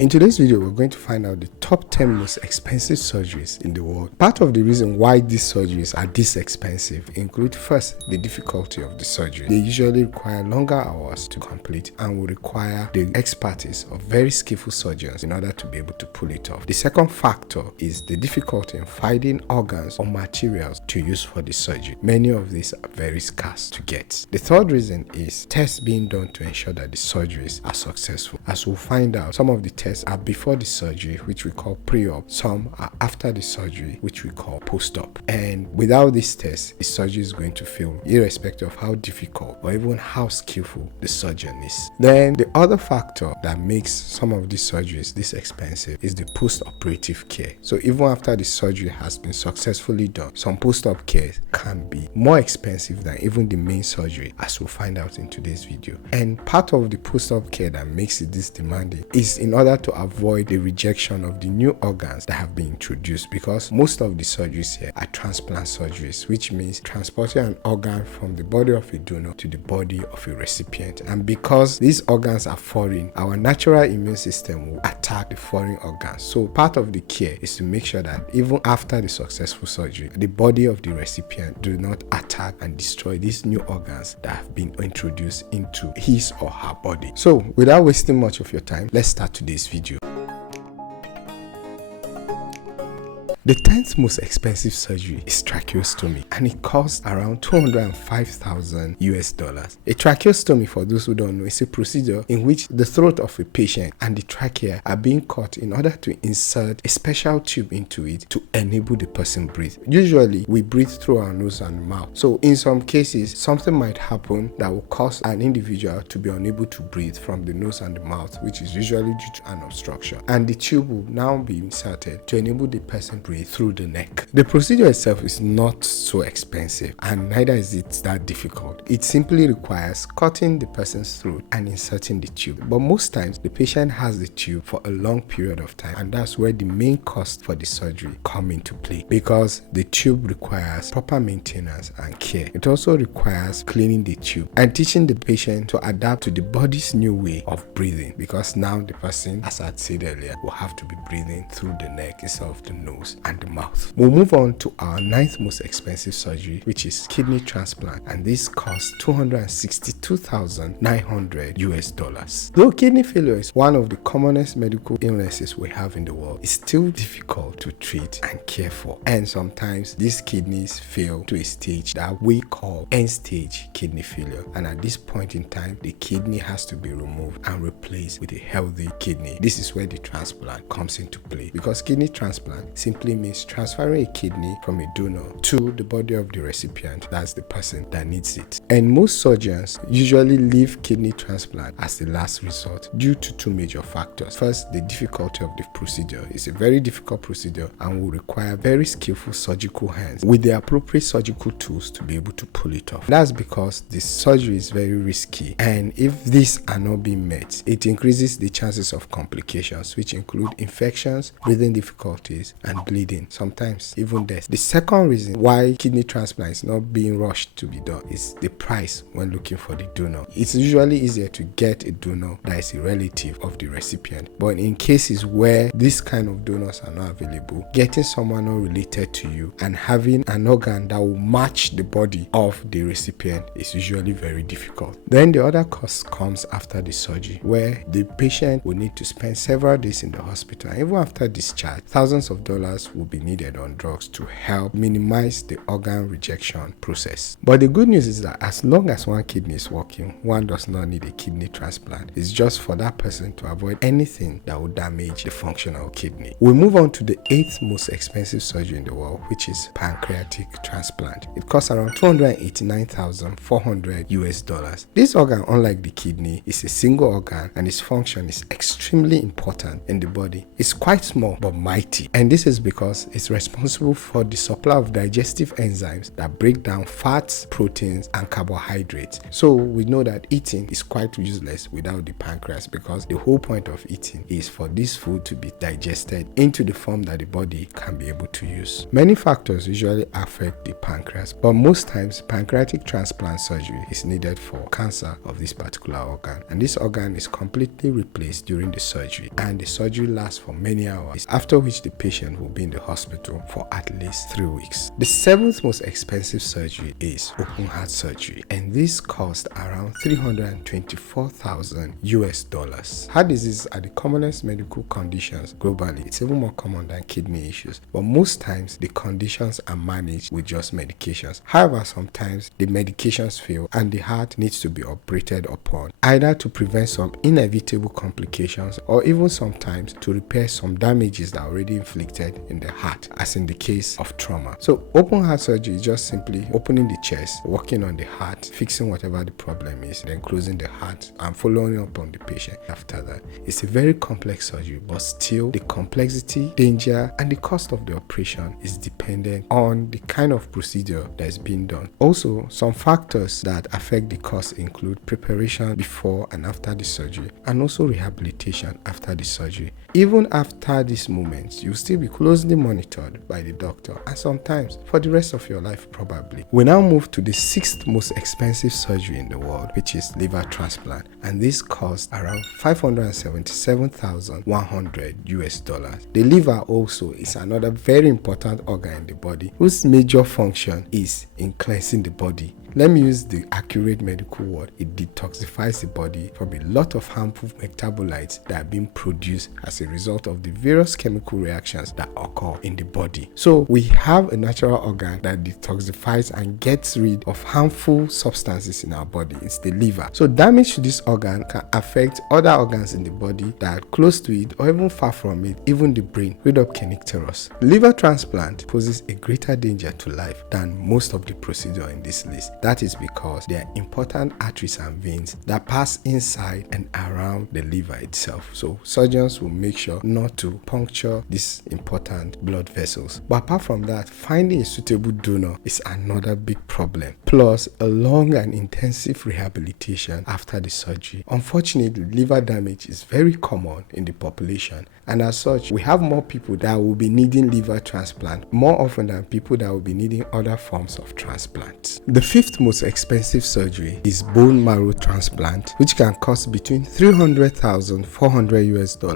In today's video, we're going to find out the top 10 most expensive surgeries in the world. Part of the reason why these surgeries are this expensive include first, the difficulty of the surgery. They usually require longer hours to complete and will require the expertise of very skillful surgeons in order to be able to pull it off. The second factor is the difficulty in finding organs or materials to use for the surgery. Many of these are very scarce to get. The third reason is tests being done to ensure that the surgeries are successful. As we'll find out, some of the tests are before the surgery, which we call pre-op. Some are after the surgery, which we call post-op. And without these tests, the surgery is going to fail, irrespective of how difficult or even how skillful the surgeon is. Then the other factor that makes some of these surgeries this expensive is the post-operative care. So even after the surgery has been successfully done, some post-op care can be more expensive than even the main surgery, as we'll find out in today's video. And part of the post-op care that makes it this demanding is in order to avoid the rejection of the new organs that have been introduced, because most of the surgeries here are transplant surgeries, which means transporting an organ from the body of a donor to the body of a recipient. And because these organs are foreign, our natural immune system will attack the foreign organs. So part of the care is to make sure that even after the successful surgery, the body of the recipient do not attack and destroy these new organs that have been introduced into his or her body. So without wasting much of your time, let's start today's video. The 10th most expensive surgery is tracheostomy, and it costs around $205,000 US. A tracheostomy, for those who don't know, is a procedure in which the throat of a patient and the trachea are being cut in order to insert a special tube into it to enable the person breathe. Usually, we breathe through our nose and mouth. So in some cases, something might happen that will cause an individual to be unable to breathe from the nose and the mouth, which is usually due to an obstruction. And the tube will now be inserted to enable the person breathe through the neck. The procedure itself is not so expensive, and neither is it that difficult. It simply requires cutting the person's throat and inserting the tube. But most times the patient has the tube for a long period of time, and that's where the main cost for the surgery come into play, because the tube requires proper maintenance and care. It also requires cleaning the tube and teaching the patient to adapt to the body's new way of breathing, because now the person, as I said earlier, will have to be breathing through the neck instead of the nose and the mouth. We'll move on to our 9th most expensive surgery, which is kidney transplant, and this costs $262,900 US. Though kidney failure is one of the commonest medical illnesses we have in the world, it's still difficult to treat and care for, and sometimes these kidneys fail to a stage that we call end-stage kidney failure, and at this point in time, the kidney has to be removed and replaced with a healthy kidney. This is where the transplant comes into play, because kidney transplant simply means transferring a kidney from a donor to the body of the recipient, that's the person that needs it. And most surgeons usually leave kidney transplant as the last resort due to two major factors. First, the difficulty of the procedure. It's a very difficult procedure and will require very skillful surgical hands with the appropriate surgical tools to be able to pull it off. That's because the surgery is very risky, and if these are not being met, it increases the chances of complications, which include infections, breathing difficulties, and bleeding, sometimes even death. The second reason why kidney transplant is not being rushed to be done is the price when looking for the donor. It's usually easier to get a donor that is a relative of the recipient, but in cases where this kind of donors are not available, getting someone not related to you and having an organ that will match the body of the recipient is usually very difficult. Then the other cost comes after the surgery, where the patient will need to spend several days in the hospital, and even after discharge, thousands of dollars will be needed on drugs to help minimize the organ rejection process. But the good news is that as long as one kidney is working, one does not need a kidney transplant. It's just for that person to avoid anything that would damage the functional kidney. We move on to the 8th most expensive surgery in the world, which is pancreatic transplant. It costs around $289,400 US. This organ, unlike the kidney, is a single organ, and its function is extremely important in the body. It's quite small but mighty, and this is because because it's responsible for the supply of digestive enzymes that break down fats, proteins, and carbohydrates. So we know that eating is quite useless without the pancreas, because the whole point of eating is for this food to be digested into the form that the body can be able to use. Many factors usually affect the pancreas, but most times pancreatic transplant surgery is needed for cancer of this particular organ, and this organ is completely replaced during the surgery, and the surgery lasts for many hours, after which the patient will be in the hospital for at least 3 weeks. The seventh most expensive surgery is open heart surgery, and this costs around $324,000 US. Heart disease are the commonest medical conditions globally. It's even more common than kidney issues, but most times the conditions are managed with just medications. However, sometimes the medications fail and the heart needs to be operated upon, either to prevent some inevitable complications or even sometimes to repair some damages that are already inflicted in the heart, as in the case of trauma. So open heart surgery is just simply opening the chest, working on the heart, fixing whatever the problem is, then closing the heart and following up on the patient after that. It's a very complex surgery, but still the complexity, danger, and the cost of the operation is dependent on the kind of procedure that is being done. Also, some factors that affect the cost include preparation before and after the surgery, and also rehabilitation after the surgery. Even after these moments, you'll still be closely monitored by the doctor, and sometimes for the rest of your life probably. We now move to the sixth most expensive surgery in the world, which is liver transplant, and this costs around $577,100 US. The liver also is another very important organ in the body, whose major function is in cleansing the body. Let me use the accurate medical word. It detoxifies the body from a lot of harmful metabolites that are being produced as a result of the various chemical reactions that occur in the body. So we have a natural organ that detoxifies and gets rid of harmful substances in our body. It's the liver. So damage to this organ can affect other organs in the body that are close to it or even far from it, even the brain. Read up kernicterus. Liver transplant poses a greater danger to life than most of the procedure in this list. That is because there are important arteries and veins that pass inside and around the liver itself. So surgeons will make sure not to puncture these important blood vessels. But apart from that, finding a suitable donor is another big problem. Plus, a long and intensive rehabilitation after the surgery. Unfortunately, liver damage is very common in the population, and as such, we have more people that will be needing liver transplant more often than people that will be needing other forms of transplant. The fifth most expensive surgery is bone marrow transplant, which can cost between $300,400 US to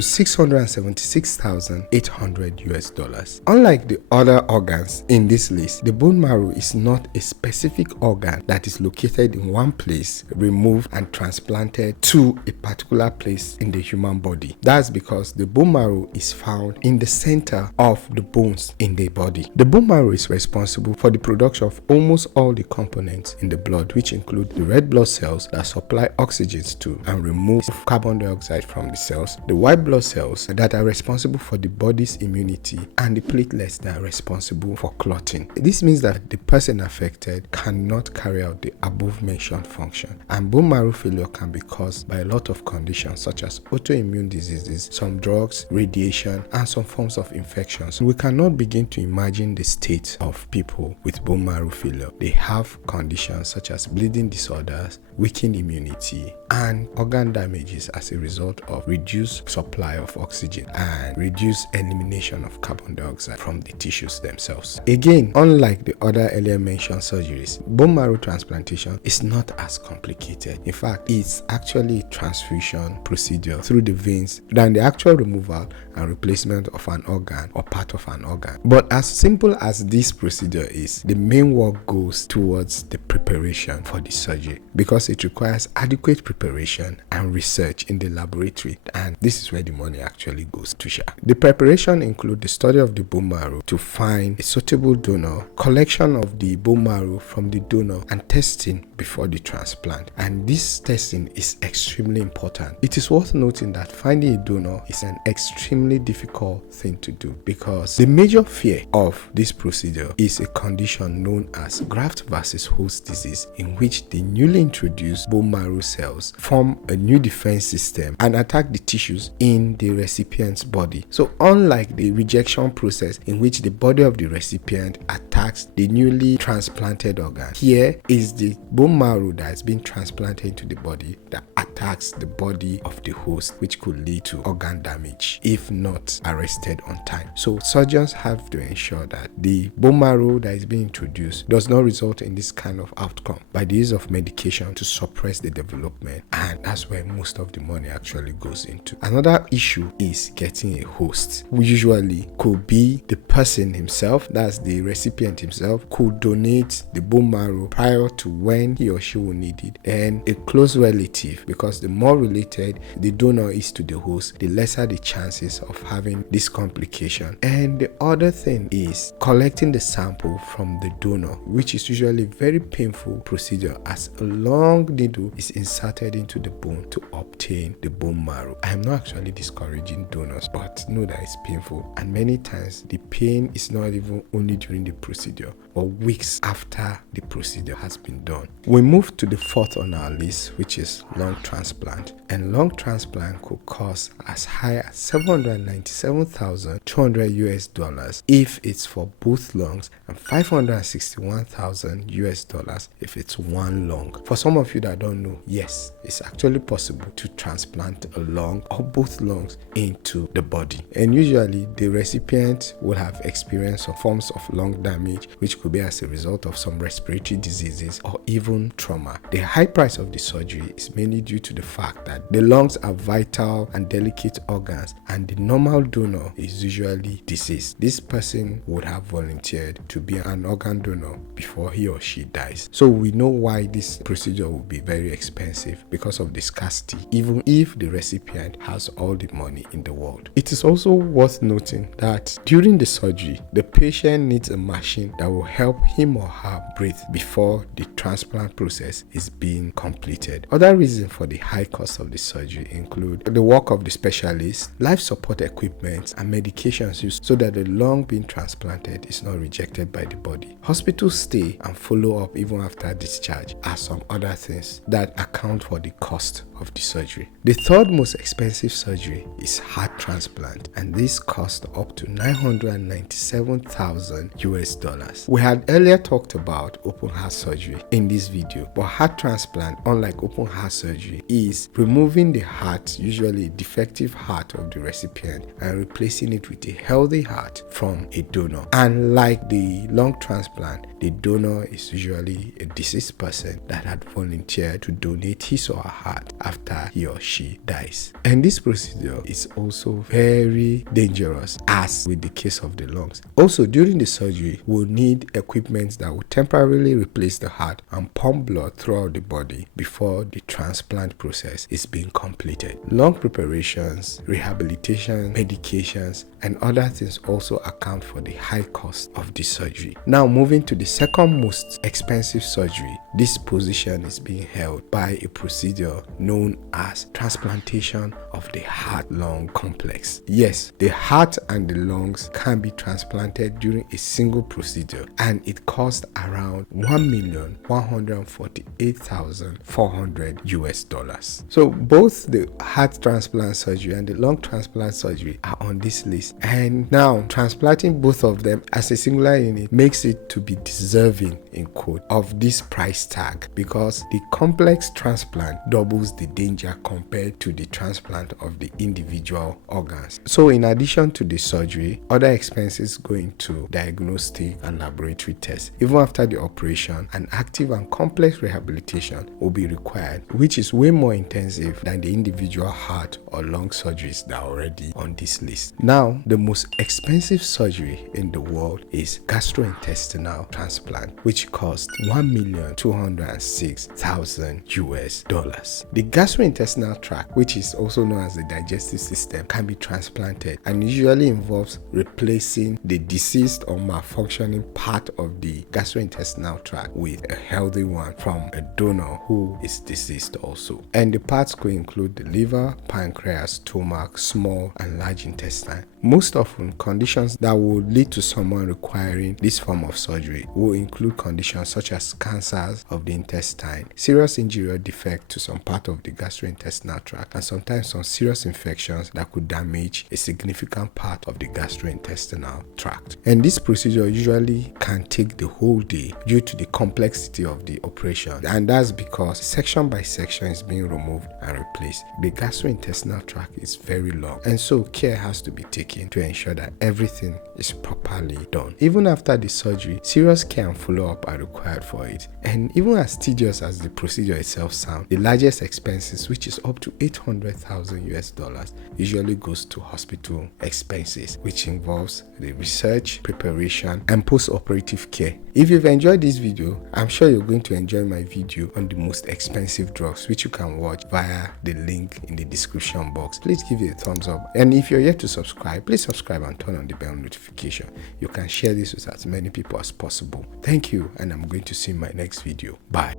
$676,800 US. Unlike the other organs in this list, the bone marrow is not a specific organ that is located in one place, removed and transplanted to a particular place in the human body. That's because the bone marrow is found in the center of the bones in the body. The bone marrow is responsible for the production of almost all the components in the blood, which include the red blood cells that supply oxygen to and remove carbon dioxide from the cells, the white blood cells that are responsible for the body's immunity, and the platelets that are responsible for clotting. This means that the person affected cannot carry out the above mentioned function, and bone marrow failure can be caused by a lot of conditions such as autoimmune diseases, some drugs, radiation, and some forms of infections. We cannot begin to imagine the state of people with bone marrow failure. They have conditions such as bleeding disorders, weakened immunity, and organ damages as a result of reduced supply of oxygen and reduced elimination of carbon dioxide from the tissues themselves. Again, unlike the other earlier mentioned surgeries, bone marrow transplantation is not as complicated. In fact, it's actually a transfusion procedure through the veins than the actual removal and replacement of an organ or part of an organ. But as simple as this procedure is, the main work goes towards the preparation for the surgery, because it requires adequate preparation and research in the laboratory, and this is where the money actually goes to share. The preparation includes the study of the bone marrow to find a suitable donor, collection of the bone marrow from the donor, and testing before the transplant. And this testing is extremely important. It is worth noting that finding a donor is an extremely difficult thing to do, because the major fear of this procedure is a condition known as graft versus host disease, in which the newly introduced produced bone marrow cells form a new defense system and attack the tissues in the recipient's body. So unlike the rejection process in which the body of the recipient attacks the newly transplanted organ, here is the bone marrow that has been transplanted into the body that attacks the body of the host, which could lead to organ damage if not arrested on time. So surgeons have to ensure that the bone marrow that is being introduced does not result in this kind of outcome by the use of medication to suppress the development, and that's where most of the money actually goes into. Another issue is getting a host, who usually could be the person himself, that's the recipient himself, could donate the bone marrow prior to when he or she will need it, and a close relative, because the more related the donor is to the host, the lesser the chances of having this complication. And the other thing is collecting the sample from the donor, which is usually a very painful procedure as a long needle is inserted into the bone to obtain the bone marrow. I am not actually discouraging donors, but know that it's painful, and many times the pain is not even only during the procedure or weeks after the procedure has been done. We move to the fourth on our list, which is lung transplant. And lung transplant could cost as high as $797,200 if it's for both lungs, and $561,000 if it's one lung. For some of you that don't know, yes, it's actually possible to transplant a lung or both lungs into the body. And usually the recipient will have experienced some forms of lung damage, which could be as a result of some respiratory diseases or even trauma. The high price of the surgery is mainly due to the fact that the lungs are vital and delicate organs, and the normal donor is usually deceased. This person would have volunteered to be an organ donor before he or she dies. So we know why this procedure will be very expensive, because of the scarcity, even if the recipient has all the money in the world. It is also worth noting that during the surgery, the patient needs a machine that will help him or her breathe before the transplant process is being completed. Other reasons for the high cost of the surgery include the work of the specialist, life support equipment, and medications used so that the lung being transplanted is not rejected by the body. Hospital stay and follow up even after discharge are some other things that account for the cost of the surgery. The third most expensive surgery is heart transplant, and this costs up to $997,000. We had earlier talked about open heart surgery in this video, but heart transplant, unlike open heart surgery, is removing the heart, usually a defective heart of the recipient, and replacing it with a healthy heart from a donor. And like the lung transplant, the donor is usually a deceased person that had volunteered to donate his or her heart after he or she dies. And this procedure is also very dangerous, as with the case of the lungs. Also, during the surgery, we'll need equipment that will temporarily replace the heart and pump blood throughout the body before the transplant process is being completed. Lung preparations, rehabilitation, medications, and other things also account for the high cost of the surgery. Now, moving to the second most expensive surgery, this position is being held by a procedure known as transplantation of the heart-lung complex. Yes, the heart and the lungs can be transplanted during a single procedure, and it costs around $1,148,400. So both the heart transplant surgery and the lung transplant surgery are on this list, and now transplanting both of them as a singular unit makes it to be deserving, in quote, of this price tag, because the complex transplant doubles the danger compared to the transplant of the individual organs. So in addition to the surgery, other expenses go into diagnostic and laboratory tests. Even after the operation, an active and complex rehabilitation will be required, which is way more intensive than the individual heart or lung surgeries that are already on this list. Now, the most expensive surgery in the world is gastrointestinal transplant, which costs $1,206,000. The gastrointestinal tract, which is also known as the digestive system, can be transplanted and usually involves replacing the deceased or malfunctioning part of the gastrointestinal tract with a healthy one from a donor who is deceased also. And the parts could include the liver, pancreas, stomach, small and large intestine. Most often, conditions that will lead to someone requiring this form of surgery will include conditions such as cancers, canals of the intestine, serious injury or defect to some part of the gastrointestinal tract, and sometimes some serious infections that could damage a significant part of the gastrointestinal tract. And this procedure usually can take the whole day due to the complexity of the operation, and that's because section by section is being removed and replaced. The gastrointestinal tract is very long, and so care has to be taken to ensure that everything is properly done. Even after the surgery, serious care and follow-up are required for it. And even as tedious as the procedure itself sounds, the largest expenses, which is up to $800,000 usually goes to hospital expenses, which involves the research, preparation, and post-operative care. If you've enjoyed this video, I'm sure you're going to enjoy my video on the most expensive drugs, which you can watch via the link in the description box. Please give it a thumbs up, and if you're yet to subscribe, please subscribe and turn on the bell notification. You can share this with as many people as possible. Thank you, and I'm going to see you in my next video. Bye.